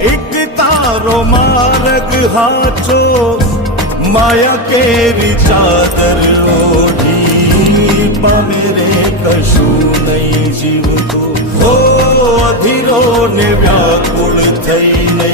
એક તારો માર્ગ હાચો માયા કેરી ચાદર ઓઢી પામે રે કશું નહીં જીવતો હો અધીરો ને વ્યાકુળ થઈને